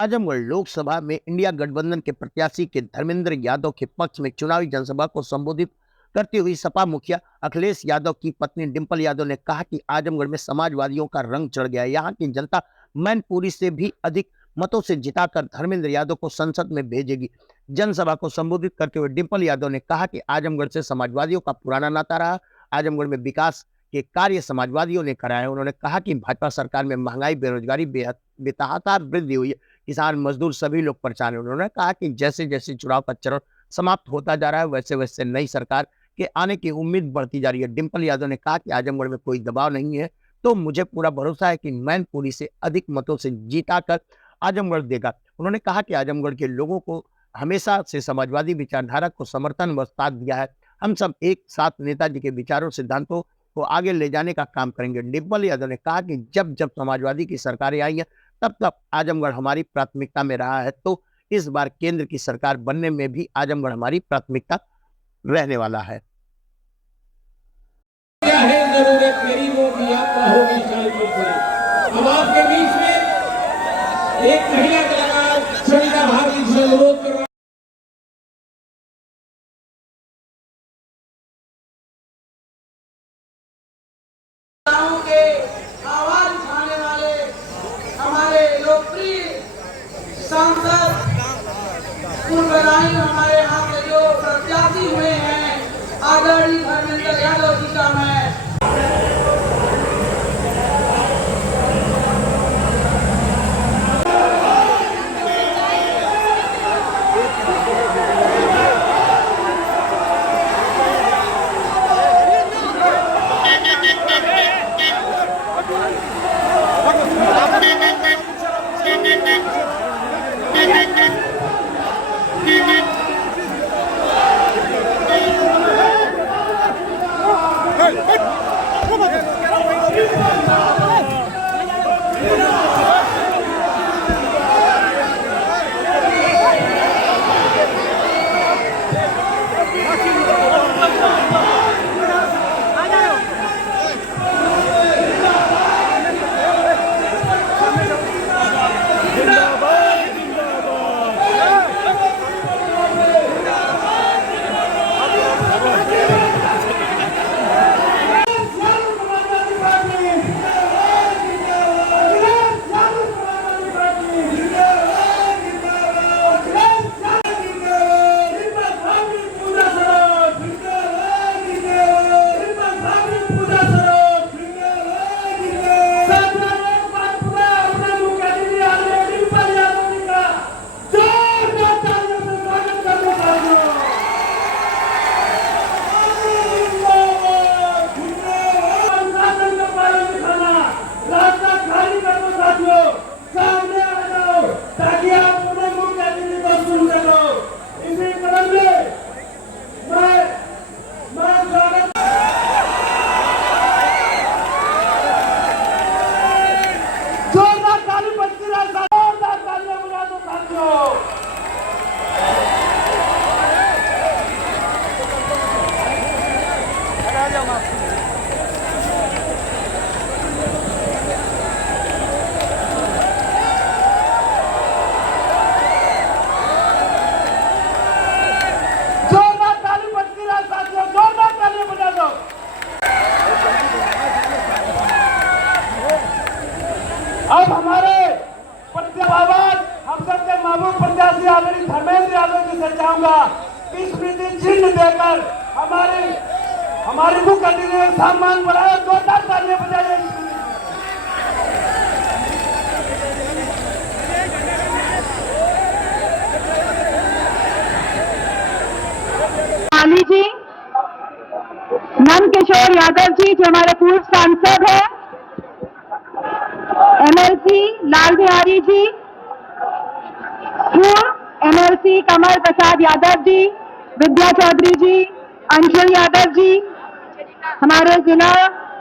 आजमगढ़ लोकसभा में इंडिया गठबंधन के प्रत्याशी के धर्मेंद्र यादव के पक्ष में चुनावी जनसभा को संबोधित करते हुए सपा मुखिया अखिलेश यादव की पत्नी डिंपल यादव ने कहा कि आजमगढ़ में समाजवादियों का रंग चढ़ गया है। यहाँ की जनता मैनपुरी से भी अधिक मतों से जिताकर धर्मेंद्र यादव को संसद में भेजेगी। जनसभा को संबोधित करते हुए डिंपल यादव ने कहा कि आजमगढ़ से समाजवादियों का पुराना नाता रहा। आजमगढ़ में विकास के कार्य समाजवादियों ने कराए। उन्होंने कहा कि भाजपा सरकार में महंगाई, बेरोजगारी, बेतहाता वृद्धि हुई है। किसान, मजदूर सभी लोग परेशान हैं। उन्होंने कहा कि जैसे जैसे चुनाव का चरण समाप्त होता जा रहा है, वैसे वैसे नई सरकार के आने की उम्मीद बढ़ती जा रही है। डिंपल यादव ने कहा कि आजमगढ़ में कोई दबाव नहीं है, तो मुझे पूरा भरोसा है कि मैनपुरी से अधिक मतों से जीताकर आजमगढ़ देगा। उन्होंने कहा कि आजमगढ़ के लोगों को हमेशा से समाजवादी विचारधारा को समर्थन व साथ दिया है। हम सब एक साथ नेताजी के विचारों, सिद्धांतों को आगे ले जाने का काम करेंगे। डिंपल यादव ने कहा कि जब जब समाजवादी की सरकारें आई हैं, तब तब आजमगढ़ हमारी प्राथमिकता में रहा है, तो इस बार केंद्र की सरकार बनने में भी आजमगढ़ हमारी प्राथमिकता रहने वाला है। क्या है जरूरत मेरी वो भी आपका होगी शायद मुझसे। अब आपके बीच में एक महिला कलाकार सरिता भारती से अनुरोध कर रहा के आवाज उठाने वाले हमारे लोकप्रिय सांसद पूर्वनायक हमारे यहाँ के जो प्रत्याशी हुए हैं आदरणीय धर्मेंद्र यादव जी का मैं अब हमारे प्रत्याशी हम सबके महबूब प्रत्याशी आदरणीय धर्मेंद्र यादव जी से चाहूंगा कि स्मृति चिन्ह देकर हमारी मुख्य अतिथि का सम्मान बढ़ाया। जोरदार तालियां बजाइए। माली जी, नंद किशोर यादव जी जो हमारे पूर्व सांसद हैं, एमएलसी लाल बिहारी जी, पूर्व एमएलसी कमल प्रसाद यादव जी, विद्या चौधरी जी, अंशुल यादव जी, हमारे जिला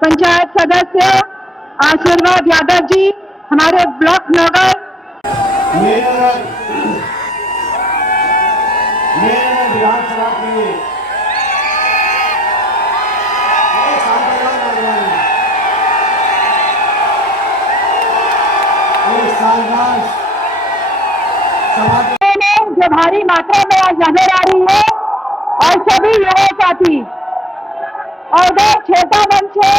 पंचायत सदस्य आशीर्वाद यादव जी, हमारे ब्लॉक नगर विधानसभा के साल बाद भारी मात्रा में आज नजर आ रही है और सभी युवा साथी और उधर छोटा मंच है,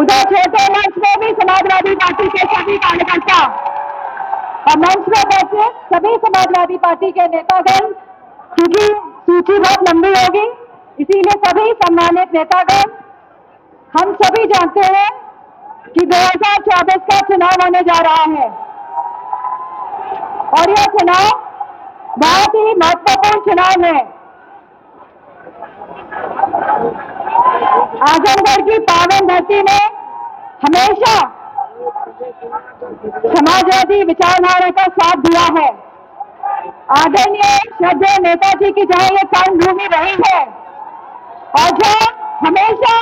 उधर छोटे मंच में भी समाजवादी पार्टी के सभी कार्यकर्ता और मंच में बैठे सभी समाजवादी पार्टी के नेतागण, क्योंकि सूची बहुत लंबी होगी इसीलिए सभी सम्मानित नेतागण, हम सभी जानते हैं कि 2024 का चुनाव होने जा रहा है और यह चुनाव बहुत ही महत्वपूर्ण चुनाव है। आजमगढ़ की पावन धरती ने हमेशा समाजवादी विचारधारा का साथ दिया है। आदरणीय श्रद्धेय नेताजी की जहां ये कर्म भूमि रही है और जहां हमेशा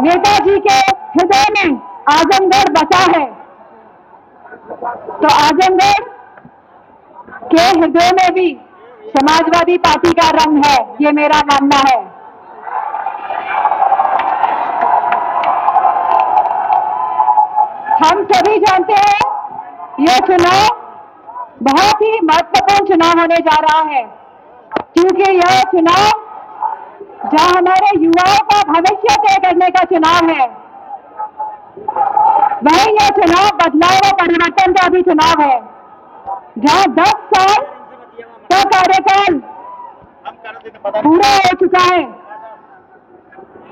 नेताजी के हृदय में आजमगढ़ बसा है, तो आजमगढ़ के हृदय में भी समाजवादी पार्टी का रंग है, ये मेरा मानना है। हम सभी जानते हैं यह चुनाव बहुत ही महत्वपूर्ण चुनाव होने जा रहा है, क्योंकि यह चुनाव जहां हमारे युवाओं का भविष्य तय करने का चुनाव है, वही यह चुनाव बदलाव और परिवर्तन का भी चुनाव है, जहां 10 साल का कार्यकाल पूरा हो चुका है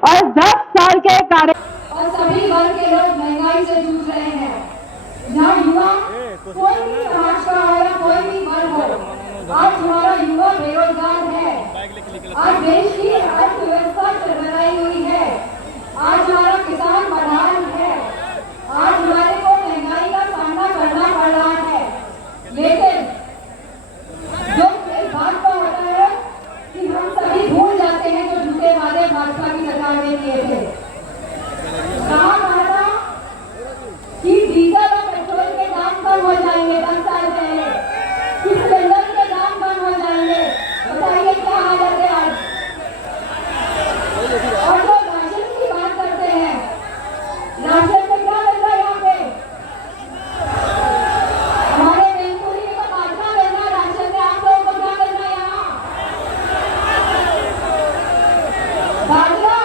और 10 साल के कार्य और सभी वर्ग के लोग महंगाई से जूझ रहे हैं। जहाँ युवा कोई भी समाज का हो या कोई भी वर्ग हो, आज हमारा युवा बेरोजगार है। आज देश की अर्थव्यवस्था चरमराई हुई है। आज हमारा किसान बदहाल है। आज हमारे को महंगाई का सामना करना पड़ रहा है। लेकिन जो इस बात का होता है कि हम सभी भूल जाते हैं जो झूठे वादे भाजपा की सरकार ने किए थे। कहा था कि डीजल और पेट्रोल के दाम कम हो जाएंगे 10 साल पहले, कि सिलेंडर के दाम कम हो जाएंगे। बताइए क्या हालत है आज। और जो राशन की बात करते हैं, राशन में क्या मिल रहा है यहाँ पे? हमारे बेंकुरी में तो बाजरा मिल रहा है, राशन में आप लोगों को क्या मिल रहा है यहाँ? बाजरा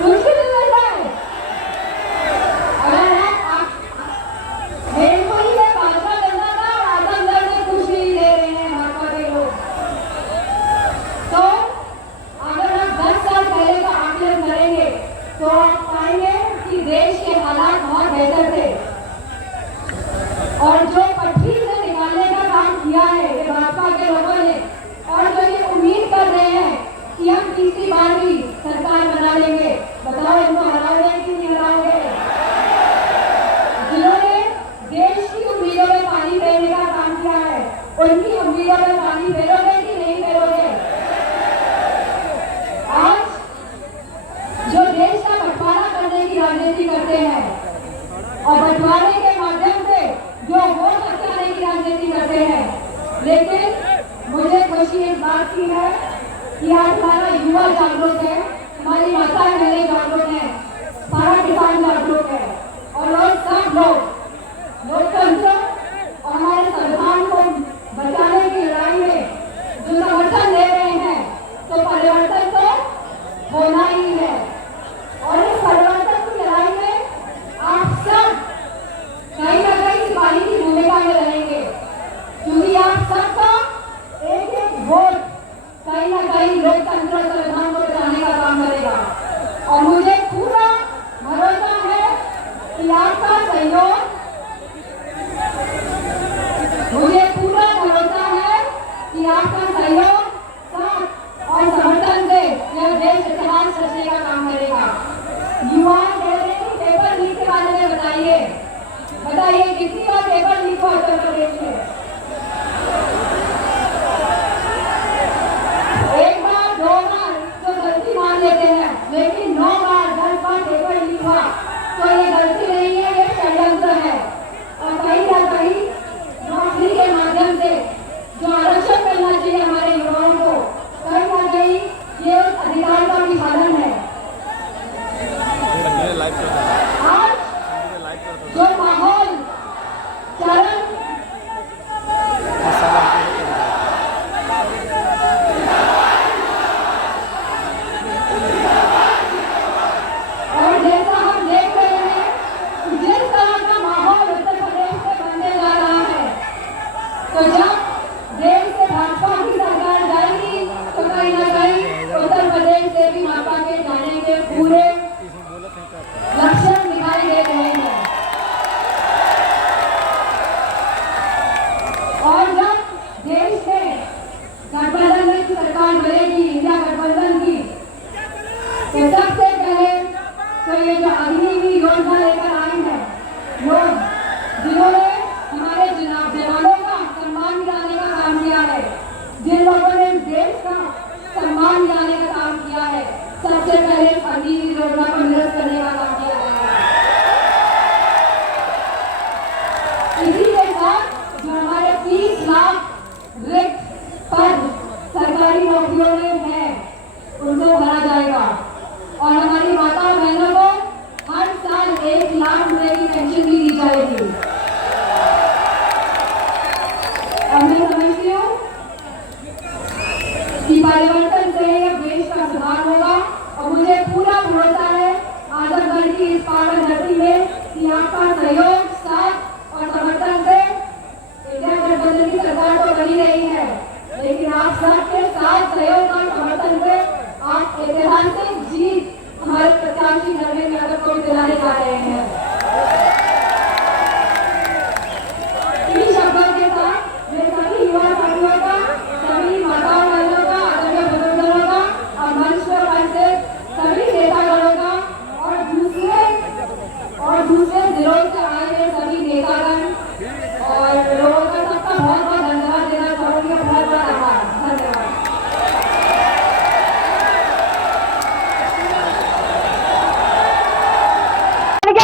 कुछ भी नहीं मिल रहा है। अगर आप बेंकुरी में बाजरा मिलता था और आजमगढ़ में कुछ नहीं दे रहे हैं भाजपा के लोग, तो अगर आप 10 साल पहले का आकलन करेंगे तो आप पाएंगे कि देश के हालात बहुत बेहतर थे। और जो पटरी से निकालने का काम किया है ये भाजपा के लोगों ने, और जो ये उम्मीद कर रहे हैं कि हम तीसरी बार भी सरकार बना लेंगे, बताओ इनको हराओगे कि नहीं हराओगे? जिन्होंने देश की उम्मीदों में पानी फेरने का काम किया है, उनकी उम्मीदों में पानी फेरोगे कि नहीं फेरोगे? आज जो देश का बंटवारा करने की राजनीति करते हैं और बंटवारे के माध्यम से जो वोट बचाने की राजनीति करते हैं, लेकिन मुझे खुशी इस बात की है कि आज हमारा युवा जागरूक है, हमारी माताएं बहनें जागरूक हैं, सारा किसान जागरूक है और लोग सब लोग लोकतंत्र और हमारे संविधान को बचाने की लड़ाई में जो समर्थन दे रहे हैं, तो परिवर्तन तो होना ही है। और इस परिवर्तन की लड़ाई में आप सब कहीं ना कहीं सिपाही की भूमिका में रहेंगे, क्योंकि आप सबका एक एक वोट कहीं ना कहीं लोकतंत्र और संविधान को बचाने का काम करेगा। और मुझे पूरा भरोसा है कि आपका सहयोग गठबंधन में सरकार बनेगी, इंडिया गठबंधन की, तो सबसे पहले तो ये जो अग्निवीर योजना लेकर आई है, लोग जिन्होंने हमारे जवानों का सम्मान दिलाने का काम किया है, जिन लोगों ने देश का सम्मान दिलाने का काम किया है, सबसे पहले अग्निवीर योजना को निरस्त करने का काम किया है। इसी के साथ जो हमारे 30 लाख रिक्त पद सरकारी नौकरियों में है, उनको भरा जाएगा और हमारी माता बहनों को हर साल 1 लाख रुपए की पेंशन भी दी जाएगी। और मैं समझती हूँ कि परिवर्तन से अब देश का सुधार होगा और मुझे पूरा भरोसा है आजमगढ़ की इस पावन धरती में कि आपका सहयोग, साथ और समर्थन से इंडिया गठबंधन की सरकार तो बनी रही है, लेकिन आप सबके साथ सहयोग और समर्थन से आप ऐतिहासिक जीत हमारे प्रत्याशी धर्मेंद्र यादव को दिलाने जा रहे हैं। इन शब्दों के साथ मैं सभी युवा साथियों का, सभी माताओं बहनों का, आदरणीय बुजुर्गों का और मंच पर उपस्थित सभी नेतागणों का और दूसरे जिलों से आए हुए सभी नेतागण और लोगों का सबका बहुत बहुत धन्यवाद देना चाहूंगी। बहुत बहुत आभार, धन्यवाद।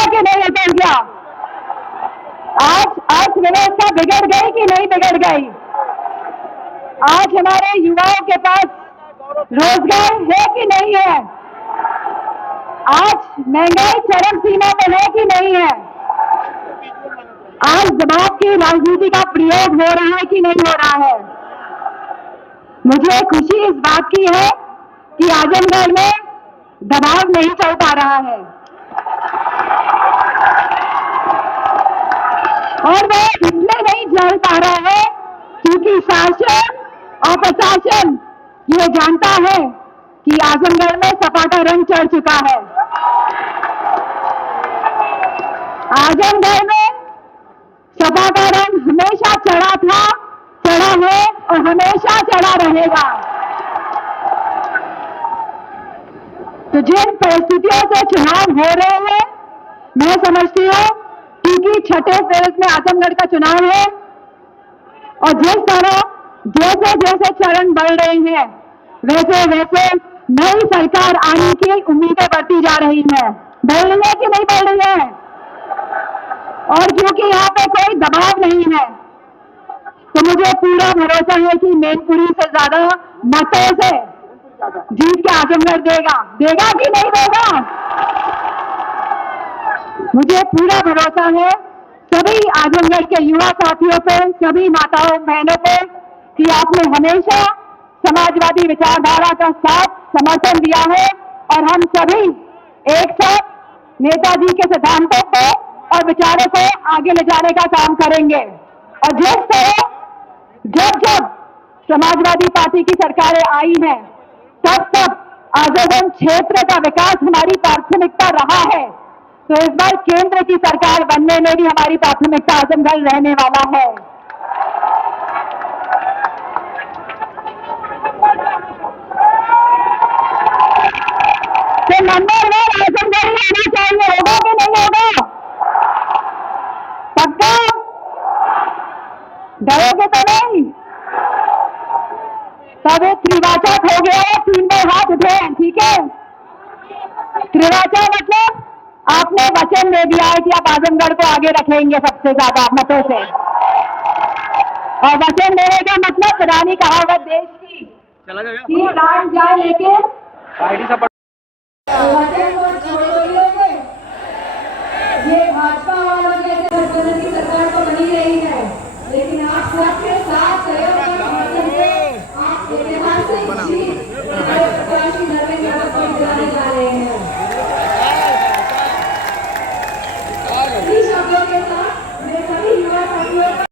कि नहीं उतर गया? आज अर्थव्यवस्था बिगड़ गई कि नहीं बिगड़ गई? आज हमारे युवाओं के पास रोजगार है कि नहीं है? आज महंगाई चरम सीमा पर है कि नहीं है? आज दबाव की राजनीति का प्रयोग हो रहा है कि नहीं हो रहा है? मुझे खुशी इस बात की है कि आजमगढ़ में दबाव नहीं चल पा रहा है और वह इसलिए नहीं चल पा रहा है क्योंकि शासन और प्रशासन ये जानता है कि आजमगढ़ में सपा का रंग चढ़ चुका है। आजमगढ़ में सपा का रंग हमेशा चढ़ा था, चढ़ा है और हमेशा चढ़ा रहेगा। तो जिन परिस्थितियों से चुनाव हो रहे हैं, मैं समझती हूँ क्योंकि छठे फेज में आजमगढ़ का चुनाव है और जिस तरह जैसे जैसे चरण बढ़ रहे हैं वैसे वैसे नई सरकार आने की उम्मीदें बढ़ती जा रही हैं। बढ़ रही है कि नहीं बढ़ रही है? और क्योंकि यहाँ पे कोई दबाव नहीं है तो मुझे पूरा भरोसा है कि मैनपुरी से ज्यादा मतों से जीत के आजमगढ़ देगा कि नहीं देगा? मुझे पूरा भरोसा है सभी आजमगढ़ के युवा साथियों पे, सभी माताओं बहनों पे कि आपने हमेशा समाजवादी विचारधारा का साथ समर्थन दिया है और हम सभी एक साथ नेताजी के सिद्धांतों को और विचारों को आगे ले जाने का काम करेंगे। और जिस तरह जब समाजवादी पार्टी की सरकारें आई हैं तब आजमगढ़ क्षेत्र का विकास हमारी प्राथमिकता रहा है, तो इस बार केंद्र की सरकार बनने में भी हमारी प्राथमिकता आजमगढ़ रहने वाला है। तो नंबर 1 आजमगढ़ में आना चाहिए, होगा कि नहीं होगा? पक्का? डरोगे तो नहीं? तब एक त्रिवाचक हो गया है, 3 में हाथ उठे, ठीक है? त्रिवाचक मतलब आपने वचन दे दिया है कि आप आजमगढ़ को आगे रखेंगे सबसे ज्यादा मतों से, और वचन देने का मतलब पुरानी कहावत देश की कि लाट जाए लेके वचन को